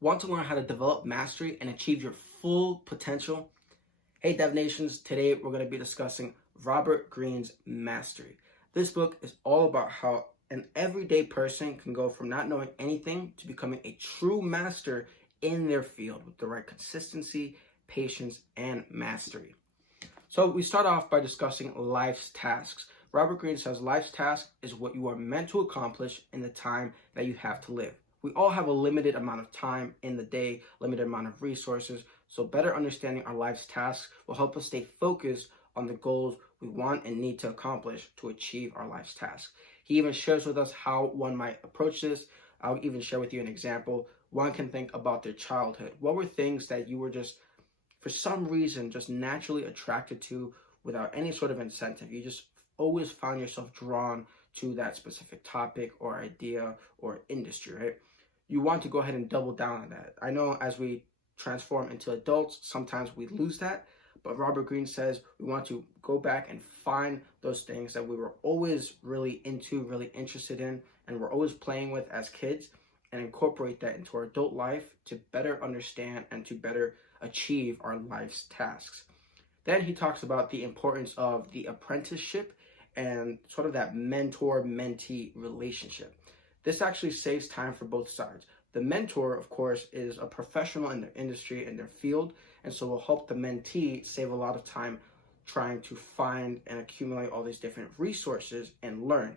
Want to learn how to develop mastery and achieve your full potential? Hey DevNations, today we're going to be discussing Robert Greene's Mastery. This book is all about how an everyday person can go from not knowing anything to becoming a true master in their field with the right consistency, patience, and mastery. So we start off by discussing life's tasks. Robert Greene says life's task is what you are meant to accomplish in the time that you have to live. We all have a limited amount of time in the day, limited amount of resources, so better understanding our life's tasks will help us stay focused on the goals we want and need to accomplish to achieve our life's tasks. He even shares with us how one might approach this. I'll even share with you an example. One can think about their childhood. What were things that you were just, for some reason, just naturally attracted to without any sort of incentive? You just always found yourself drawn to that specific topic or idea or industry, right? You want to go ahead and double down on that. I know as we transform into adults, sometimes we lose that, but Robert Greene says we want to go back and find those things that we were always really into, really interested in, and we're always playing with as kids, and incorporate that into our adult life to better understand and to better achieve our life's tasks. Then he talks about the importance of the apprenticeship and sort of that mentor-mentee relationship. This actually saves time for both sides. The mentor, of course, is a professional in their industry, in their field, and so will help the mentee save a lot of time trying to find and accumulate all these different resources and learn.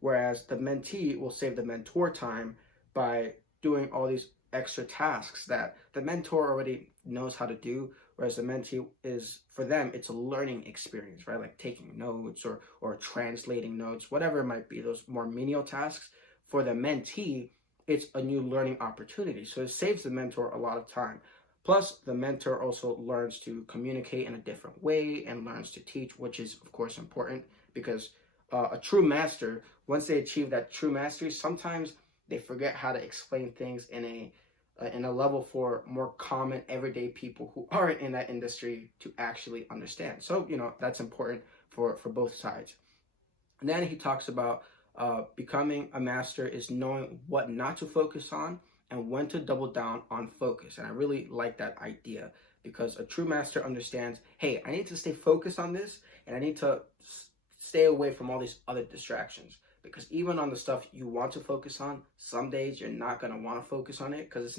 Whereas the mentee will save the mentor time by doing all these extra tasks that the mentor already knows how to do, whereas the mentee is, for them, it's a learning experience, right? Like taking notes or translating notes, whatever it might be, those more menial tasks. For the mentee, it's a new learning opportunity. So it saves the mentor a lot of time. Plus, the mentor also learns to communicate in a different way and learns to teach, which is, of course, important because a true master, once they achieve that true mastery, sometimes they forget how to explain things in a level for more common everyday people who aren't in that industry to actually understand. So, that's important for both sides. And then he talks about becoming a master is knowing what not to focus on and when to double down on focus. And I really like that idea because a true master understands, hey, I need to stay focused on this and I need to stay away from all these other distractions. Because even on the stuff you want to focus on, some days you're not going to want to focus on it because it's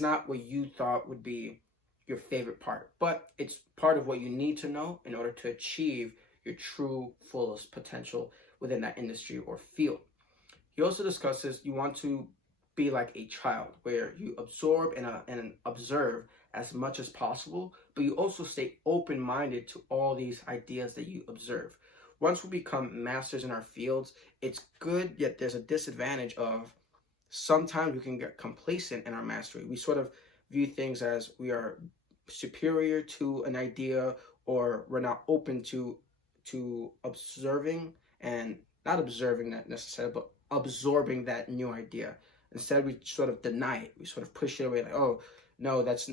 not what you thought would be your favorite part. But it's part of what you need to know in order to achieve your true fullest potential within that industry or field. He also discusses you want to be like a child where you absorb and observe as much as possible, but you also stay open-minded to all these ideas that you observe. Once we become masters in our fields, it's good, yet there's a disadvantage of sometimes we can get complacent in our mastery. We sort of view things as we are superior to an idea, or we're not open to observing and not observing that necessarily, but absorbing that new idea. Instead, we sort of deny it. We sort of push it away like, oh, no, that's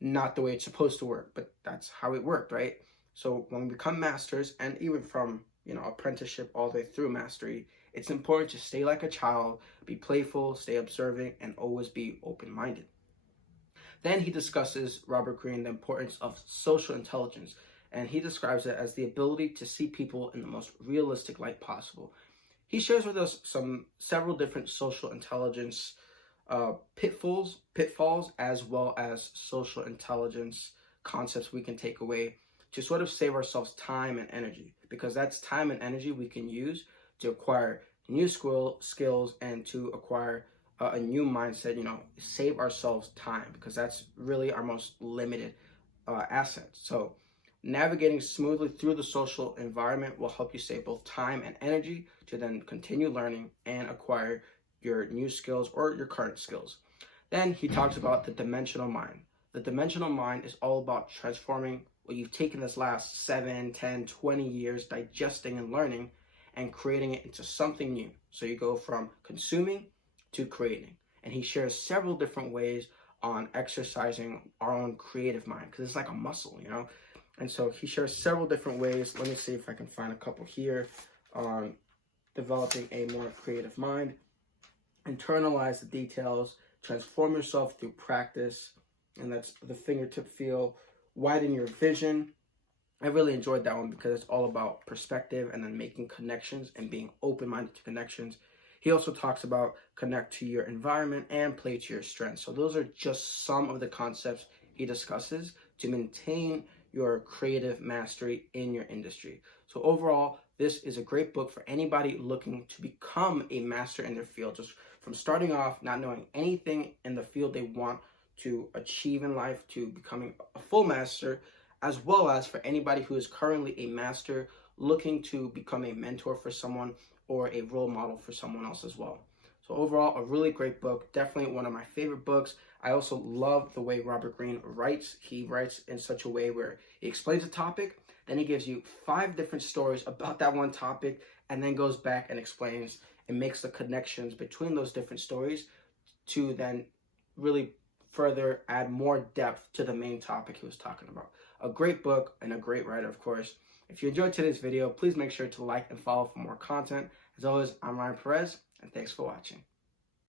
not the way it's supposed to work, but that's how it worked, right? So when we become masters, and even from, apprenticeship all the way through mastery, it's important to stay like a child, be playful, stay observing, and always be open-minded. Then he discusses, Robert Greene, the importance of social intelligence, and he describes it as the ability to see people in the most realistic light possible. He shares with us several different social intelligence pitfalls, as well as social intelligence concepts we can take away to sort of save ourselves time and energy, because that's time and energy we can use to acquire new skills and to acquire a new mindset, save ourselves time, because that's really our most limited asset. So navigating smoothly through the social environment will help you save both time and energy to then continue learning and acquire your new skills or your current skills. Then he talks about the dimensional mind. The dimensional mind is all about transforming what you've taken this last 7, 10, 20 years digesting and learning and creating it into something new. So you go from consuming to creating. And he shares several different ways on exercising our own creative mind, because it's like a muscle, And so he shares several different ways. Let me see if I can find a couple here on developing a more creative mind. Internalize the details, transform yourself through practice, and that's the fingertip feel, widen your vision. I really enjoyed that one because it's all about perspective and then making connections and being open-minded to connections. He also talks about connect to your environment and play to your strengths. So those are just some of the concepts he discusses to maintain your creative mastery in your industry. So overall, this is a great book for anybody looking to become a master in their field, just from starting off, not knowing anything in the field they want to achieve in life, to becoming a full master, as well as for anybody who is currently a master looking to become a mentor for someone or a role model for someone else as well. So overall, a really great book, definitely one of my favorite books. I also love the way Robert Greene writes. He writes in such a way where he explains a topic, then he gives you 5 different stories about that one topic, and then goes back and explains and makes the connections between those different stories to then really further add more depth to the main topic he was talking about. A great book and a great writer, of course. If you enjoyed today's video, please make sure to like and follow for more content. As always, I'm Ryan Perez, and thanks for watching.